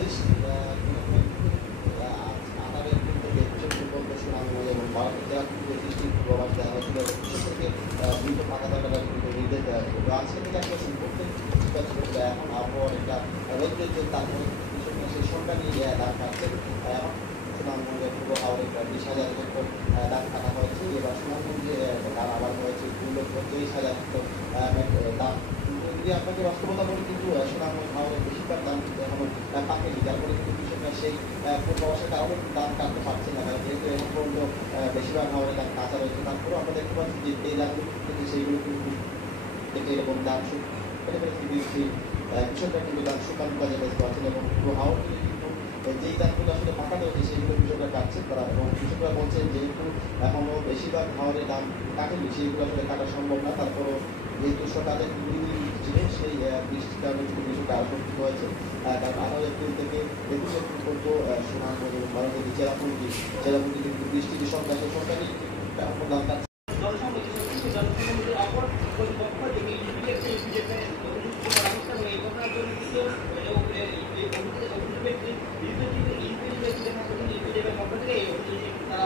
বাংলাদেশ আনারের থেকে চট্টগ্রাম সুনামগঞ্জ এবং ভারতের জেলা কিন্তু দৃষ্টির প্রভাব দেওয়া হয়েছিল এবং বিশেষ থেকে দ্রুত ফাঁকা থাকার কিন্তু নির্দেশ দেওয়া হয়েছিল। তো আজকে থেকে একটা সম্পর্কে এখন আবহাওয়ার একটা রৌদ্রের জন্য তারপরে কৃষকরা সেই সংখ্যা নিয়ে দাঁড় কাটছেন। এখন সুনামগঞ্জে পূর্ব হাওড়ে প্রায় 20,000 হেক্টর দাঁড় কাটা হয়েছে। এবার সুনামগঞ্জে দাম আবার হয়েছে 2,23,000 হেক্টর দাম। যদি আপনাকে বাস্তবতা বলি কিন্তু সুনামগঞ্জ হাওড়ের বেশিরভাগ দাম কিন্তু এখনো পাকেনি, যার ফলে কিন্তু কৃষকরা সেই পূর্বাভাসের কারণে দাম কাটতে পারছে না, কারণ যেহেতু এখন পর্যন্ত বেশিরভাগ হাওড়ের দাম কাঁচা রয়েছে। তারপরেও আমরা দেখতে পাচ্ছি যে এই দামগুলো কিন্তু সেইগুলো কিন্তু এরকম দাম কৃষকরা কিন্তু দাম শুকানো কাজে ব্যস্ত আছেন এবং হাওড় থেকে কিন্তু যেই দামগুলো আসলে পাকা রয়েছে সেগুলো কৃষকরা কাটছে তারা, এবং কৃষকরা বলছেন যেহেতু এখনো বেশিরভাগ হাওড়ের দাম কাটেনি সেইগুলো আসলে কাটা সম্ভব না। তারপরও যেহেতু সকালে ছিল সেই বৃষ্টির কারণে কিন্তু কৃষকরা আশঙ্কিত হয়েছে, কারণ 18 এপ্রিল থেকে 21 এপ্রিল পর্যন্ত সুনামগঞ্জ এবং ভারতের জেলাপুঞ্জি কিন্তু বৃষ্টির সংখ্যা সেই সংখ্যা নিয়ে এখন দাম কাটছে।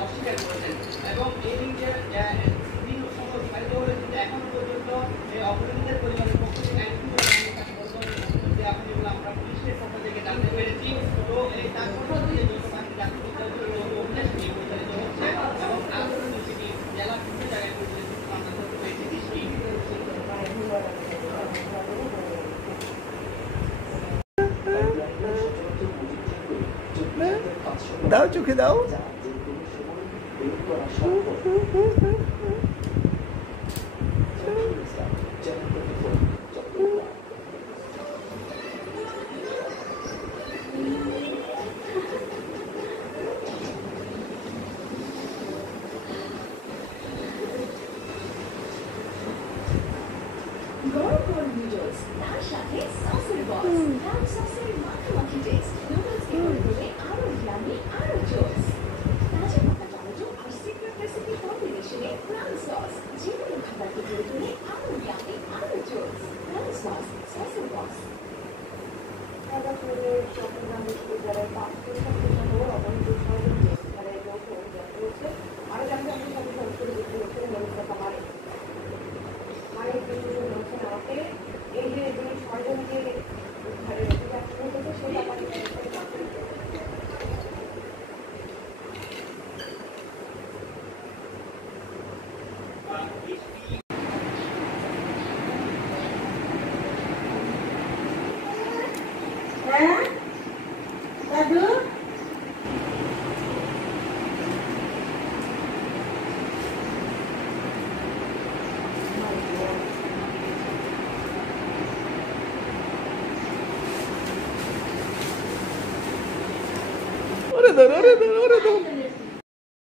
অস্বীকার করেছেন এবং এই বিভিন্ন সময় এখনো পর্যন্ত অপরাধীদের পরিবারের পক্ষ থেকে আমরা পুলিশের পক্ষ থেকে জানতে পেরেছি। তো তার কথা হচ্ছে যত বাকি অভ্যাস নিয়ে পরিচালিত হচ্ছে এবং আন্দোলন সেটি জেলার বিভিন্ন জায়গায় আমরা করতে পেরেছি। দাও চোখে দাও। গরম নুডলস, তার সাথে সসের বক্স, ব্রাউন সসের মাখামাখি টেস্ট, নুডলসকে করে দেবে আরো ইয়ামি, আরো জোস। তাজা পাতা টমেটো আর সিক্রেট রেসিপি কম্বিনেশনে ব্রাউন সস যেকোনো খাবারকে করে তোলে আরো ইয়ামি, আরো জোস। ব্রাউন সস, সসের বক্স। চট্টগ্রাম বিশ্ববিদ্যালয়ের পাঁচটি ছাত্রসহ অবৈধ ষড়যন্ত্রে এখানে যৌথ অভিযান চলছে। আরো জানতে আমাদের সাথে সরাসরি যুক্ত হচ্ছেন মনিকা মালিক। আমাকে এই যে ষড়যন্ত্রে উদ্ধারের অভিযান শুরু হয়েছে সেই ব্যাপারে ওরে ধর, ওরে ধর।